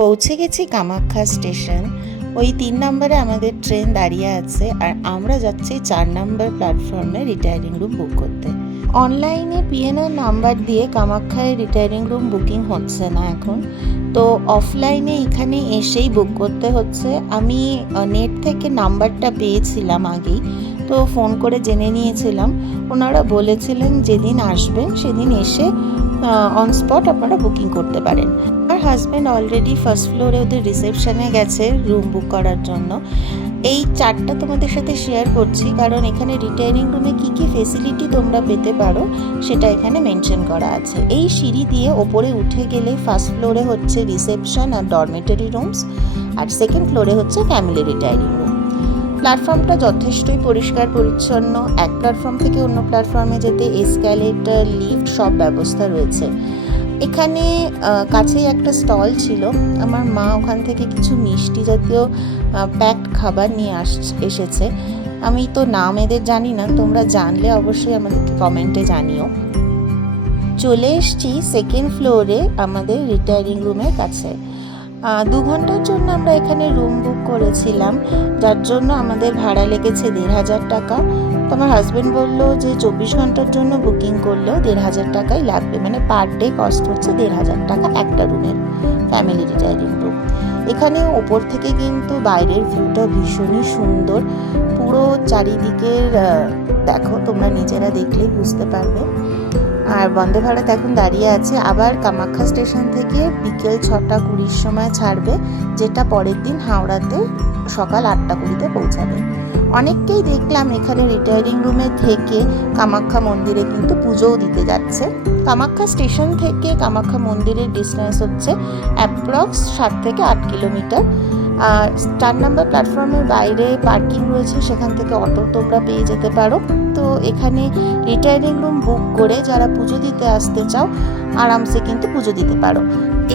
পৌঁছে গেছি কামাখ্যা স্টেশন। ওই 3 নম্বরে আমাদের ট্রেন দাঁড়িয়ে আছে আর আমরা যাচ্ছি 4 নম্বর প্ল্যাটফর্মে রিটায়ারিং রুম বুক করতে। অনলাইনে পিএনআর নাম্বার দিয়ে কামাখ্যায় রিটায়ারিং রুম বুকিং হচ্ছে না এখন, তো অফলাইনে এখানে এসেই বুক করতে হচ্ছে। আমি নেট থেকে নাম্বারটা পেয়েছিলাম আগেই, তো ফোন করে জেনে নিয়েছিলাম। ওনারা বলেছিলেন যেদিন আসবেন সেদিন এসে অন স্পট আপনারা বুকিং করতে পারেন। আমার হাজব্যান্ড অলরেডি ফার্স্ট ফ্লোরে ওদের রিসেপশনে গেছে রুম বুক করার জন্য। এই চারটা তোমাদের সাথে শেয়ার করছি কারণ এখানে রিটায়ারিং রুমে কী কী ফেসিলিটি তোমরা পেতে পারো সেটা এখানে মেনশন করা আছে। এই সিঁড়ি দিয়ে ওপরে উঠে গেলে ফার্স্ট ফ্লোরে হচ্ছে রিসেপশন আর ডরমেটরি রুমস, আর সেকেন্ড ফ্লোরে হচ্ছে ফ্যামিলি রিটায়ারিং রুম। প্ল্যাটফর্মটা যথেষ্টই পরিষ্কার পরিচ্ছন্ন। এক প্ল্যাটফর্ম থেকে অন্য প্ল্যাটফর্মে যেতে এসক্যালেটর, লিফট সব ব্যবস্থা রয়েছে। এখানে কাছেই একটা স্টল ছিল, আমার মা ওখান থেকে কিছু মিষ্টি জাতীয় প্যাকড খাবার নিয়ে এসেছে। আমি তো নাম এদের জানি না, তোমরা জানলে অবশ্যই আমাদেরকে কমেন্টে জানিও। চলে এসছি সেকেন্ড ফ্লোরে আমাদের রিটায়ারিং রুমের কাছে। 2 ঘন্টার জন্য আমরা এখানে রুম বুক করেছিলাম, যার জন্য আমাদের ভাড়া লেগেছে 1,500 টাকা। তো আমার হাজব্যান্ড বললো যে 24 ঘন্টার জন্য বুকিং করলেও 1,500 টাকাই লাগবে, মানে পার ডে কস্ট হচ্ছে 1,500 টাকা একটা রুমের, ফ্যামিলি রিটায়ারিং রুম। এখানে ওপর থেকে কিন্তু বাইরের ভিউটা ভীষণই সুন্দর, পুরো চারিদিকের দেখো, তোমরা নিজেরা দেখলেই বুঝতে পারবে। আর বন্দে ভারত এখন দাঁড়িয়ে আছে, আবার কামাখ্যা স্টেশন থেকে বিকেল 6:20 সময় ছাড়বে, যেটা পরের দিন হাওড়াতে সকাল 8:20 পৌঁছাবে। অনেককেই দেখলাম এখানে রিটায়ারিং রুমে থেকে কামাখ্যা মন্দিরে কিন্তু পুজোও দিতে যাচ্ছে। কামাখ্যা স্টেশন থেকে কামাখ্যা মন্দিরের ডিস্টেন্স হচ্ছে অ্যাপ্রক্স 7 থেকে 8 কিলোমিটার। আর 4 নম্বর প্ল্যাটফর্মের বাইরে পার্কিং রয়েছে, সেখান থেকে অটো তোমরা পেয়ে যেতে পারো। তো এখানে রিটায়ারিং রুম বুক করে যারা পুজো দিতে আসতে চাও আরামসে কিন্তু পুজো দিতে পারো।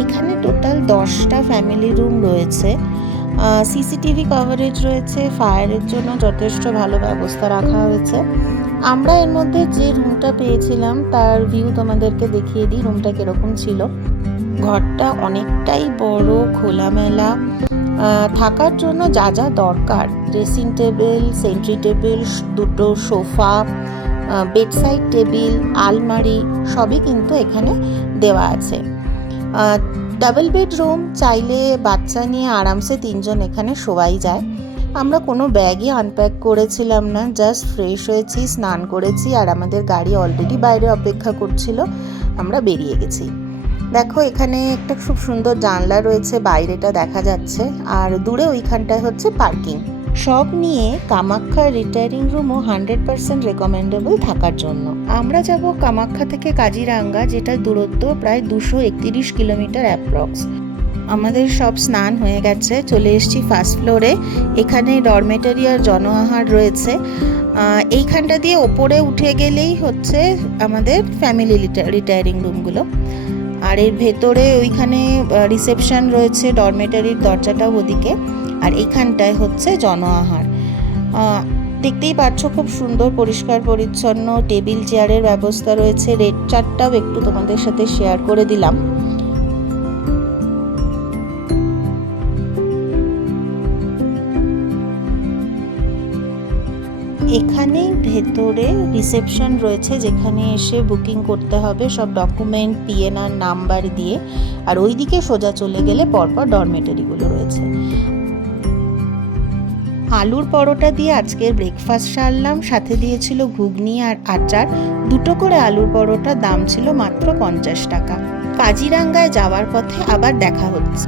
এখানে টোটাল 10টা ফ্যামিলি রুম রয়েছে, সিসিটিভি কভারেজ রয়েছে, ফায়ারের জন্য যথেষ্ট ভালো ব্যবস্থা রাখা হয়েছে। আমরা এর মধ্যে যে রুমটা পেয়েছিলাম তার ভিউ তোমাদেরকে দেখিয়ে দিই, রুমটা কীরকম ছিল। ঘরটা অনেকটাই বড়, খোলামেলা। থাকার জন্য যা যা দরকার, ড্রেসিং টেবিল, সেন্ট্রি টেবিল, 2টো সোফা, বেডসাইড টেবিল, আলমারি সবই কিন্তু এখানে দেওয়া আছে। ডাবল বেডরুম, চাইলে বাচ্চা নিয়ে আরামসে 3 জন এখানে শোয়াই যায়। আমরা কোনো ব্যাগই আনপ্যাক করেছিলাম না, জাস্ট ফ্রেশ হয়েছি, স্নান করেছি, আর আমাদের গাড়ি অলরেডি বাইরে অপেক্ষা করছিল, আমরা বেরিয়ে গেছি। দেখো এখানে একটা খুব সুন্দর জানলা রয়েছে, বাইরেটা দেখা যাচ্ছে, আর দূরে ওইখানটায় হচ্ছে পার্কিং। সব নিয়ে কামাখ্যা রিটায়ারিং রুমও 100% রেকমেন্ডেবল থাকার জন্য। আমরা যাব কামাখ্যা থেকে কাজিরাঙ্গা, যেটা দূরত্ব প্রায় 231 কিলোমিটার অ্যাপ্রক্স। আমাদের সব স্নান হয়ে গেছে, চলে এসেছি ফার্স্ট ফ্লোরে। এখানে ডরমেটরি আর জনআহার রয়েছে। এইখানটা দিয়ে ওপরে উঠে গেলেই হচ্ছে আমাদের ফ্যামিলি রিটায়ারিং রুমগুলো। আর এর ভেতরে ওইখানে রিসেপশন রয়েছে, ডরমেটরির দরজাটাও ওদিকে, আর এইখানটায় হচ্ছে জনআহার। দেখতেই পাচ্ছ খুব সুন্দর পরিষ্কার পরিচ্ছন্ন, টেবিল চেয়ারের ব্যবস্থা রয়েছে। রেড চার্টটাও একটু তোমাদের সাথে শেয়ার করে দিলাম। এখানে ভেতরে রিসেপশন রয়েছে, যেখানে এসে বুকিং করতে হবে সব ডকুমেন্ট, পিএনআর নাম্বার দিয়ে। আর ওইদিকে সোজা চলে গেলে পরপর ডরমেটরিগুলো রয়েছে। আলুর পরোটা দিয়ে আজকের ব্রেকফাস্ট সারলাম, সাথে দিয়েছিল ঘুগনি আর আচার। 2টো করে আলুর পরোটা, দাম ছিল মাত্র 50 টাকা। কাজিরাঙ্গায় যাওয়ার পথে আবার দেখা হচ্ছে।